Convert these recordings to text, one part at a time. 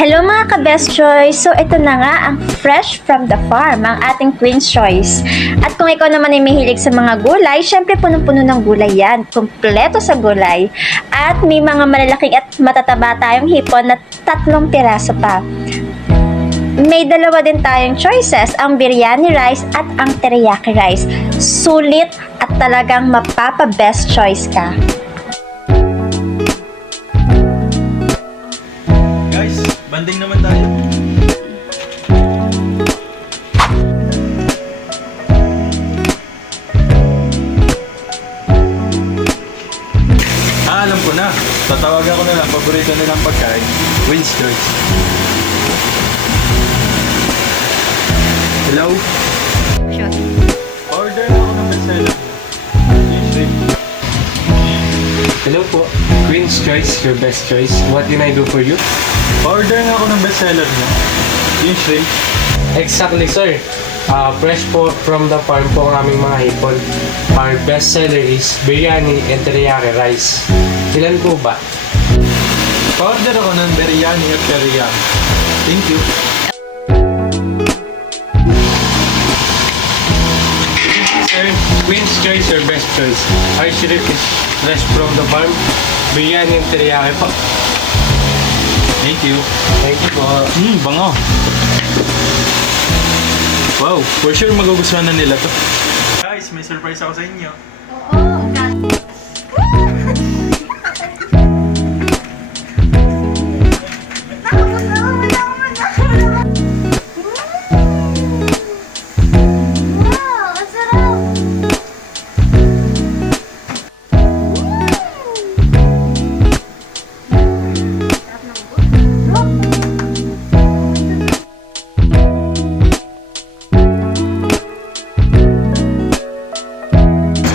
Hello mga ka-best choice! So ito na nga ang fresh from the farm, ang ating Queen's Choice. At kung ikaw naman ay mahilig sa mga gulay, syempre punong-puno ng gulay yan. Kompleto sa gulay. At may mga malalaking at matataba tayong hipon na 3 piraso pa. May dalawa din tayong choices, ang biryani rice at ang teriyaki rice. Sulit at talagang mapapa-best choice ka. Guys, banding naman tayo. Alam ko na. Tatawagan ko na lang. Paborito nilang pagkain. Queen's Choice. Hello? Sure. Order na ako ng bestseller. Yung shrimp. Hello po, Queen's Choice, your best choice. What can I do for you? Order na ako ng bestseller niyo. Yung shrimp. Exactly, sir. Fresh po from the farm po ang aming mga hipon. Our best seller is biryani and teriyaki rice. Ilan po ba? Pa-order ako ng biryani at teriyaki. Thank you. Sir, Queen's Choice, your best choice. Our shrimp is fresh from the farm. Biryani and teriyaki po. Thank you. Thank you po. Bango. Wow, for sure magugustuhan na nila to. Guys, may surprise ako sa inyo.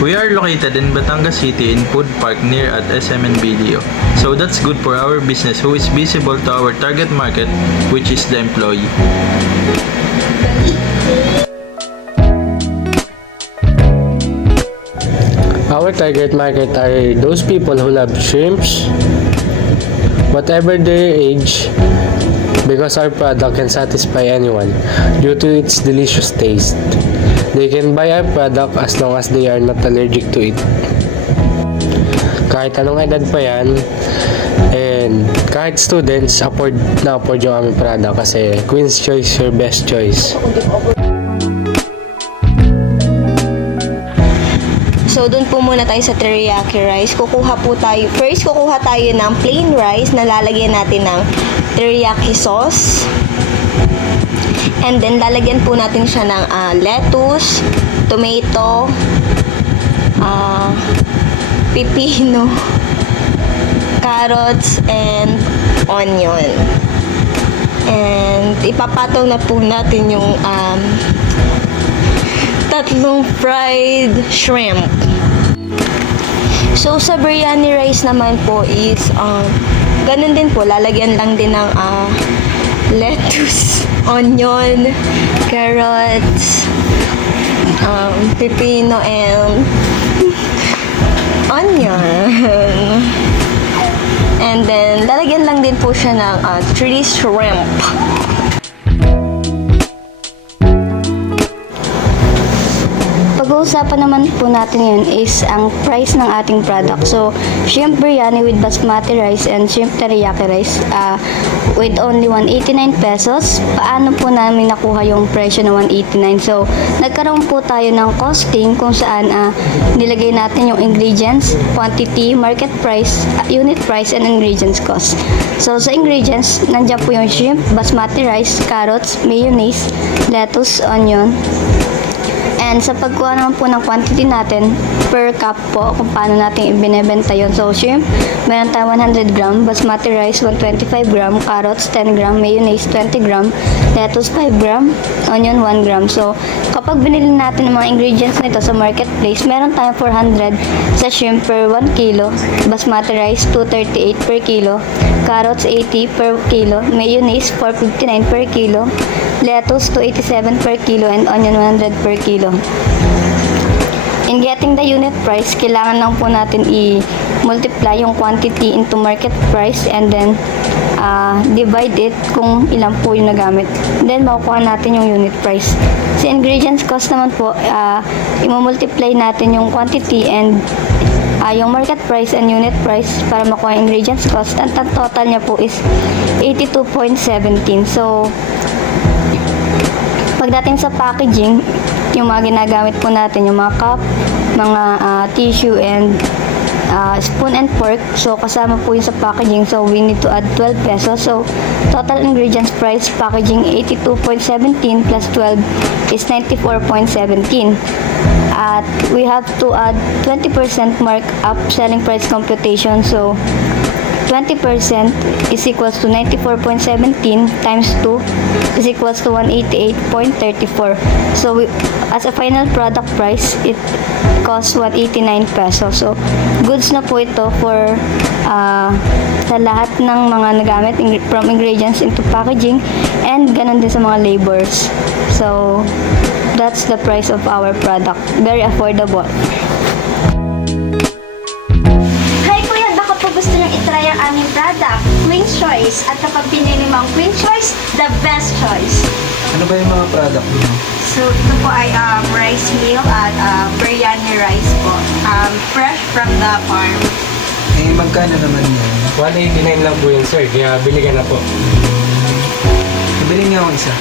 We are located in Batangas City in Food Park near at SM and BDO. So that's good for our business who is visible to our target market, which is the employee. Our target market are those people who love shrimps, whatever their age, because our product can satisfy anyone due to its delicious taste. They can buy our product as long as they are not allergic to it. Kahit anong edad pa yan, and kahit students, afford yung aming product kasi Queen's Choice, your best choice. So, doon po muna tayo sa teriyaki rice. First, kukuha tayo ng plain rice na lalagyan natin ng teriyaki sauce. And then, lalagyan po natin siya ng lettuce, tomato, pipino, carrots, and onion. And ipapatong na po natin yung 3 fried shrimp. So, sa biryani rice naman po is, ganun din po, lalagyan lang din ng lettuce, onion, carrots, pipino, and onion. And then, lalagyan lang din po siya ng 3 shrimp. Pag-uusapan naman po natin yun is ang price ng ating product. So, shrimp biryani with basmati rice and shrimp teriyaki rice with only 189 pesos. Paano po namin nakuha yung presyo na 189? So, nagkaroon po tayo ng costing kung saan nilagay natin yung ingredients, quantity, market price, unit price, and ingredients cost. So, sa ingredients, nandiyan po yung shrimp, basmati rice, carrots, mayonnaise, lettuce, onion. And sa pagkuha naman po ng quantity natin, per cup po, kung paano natin ibinebenta yun. So, shrimp, meron tayo 100 gram, basmati rice, 125 gram, carrots, 10 gram, mayonnaise, 20 gram, lettuce, 5 gram, onion, 1 gram. So, kapag binili natin ang mga ingredients nito sa marketplace, meron tayong 400 sa shrimp per 1 kilo, basmati rice, 238 per kilo, carrots, 80 per kilo, mayonnaise, 459 per kilo, lettuce, 287 per kilo, and onion, 100 per kilo. in getting the unit price, kailangan lang po natin i-multiply yung quantity into market price and then divide it kung ilan po yung nagamit. Then, makukuha natin yung unit price. Sa ingredients cost naman po, i-multiply natin yung quantity and yung market price and unit price para makuha yung ingredients cost. At ang total niya po is 82.17. So, pagdating sa packaging, yung mga ginagamit po natin, yung mga cup, mga tissue and spoon and fork. So, kasama po yung sa packaging. So, we need to add 12 pesos. So, total ingredients price, packaging 82.17 plus 12 is 94.17. At we have to add 20% markup selling price computation. So, 20% is equals to 94.17 times 2 is equals to 188.34. So, as a final product price, it costs 189 pesos. So, goods na po ito for sa lahat ng mga nagamit from ingredients into packaging and ganun din sa mga labors. So, that's the price of our product. Very affordable. Hi Kuya, baka po gusto niyong itry ang aming product, Queen's Choice. At kapag pinili mo ang Queen's Choice, the best choice. Ano ba yung mga product mo? So, ito po ay rice meal at biryani rice po. Fresh from the farm. Eh, magkano naman yan? 189 lang po yun, sir. Kaya bili ka na po. Nabili nga ako isa.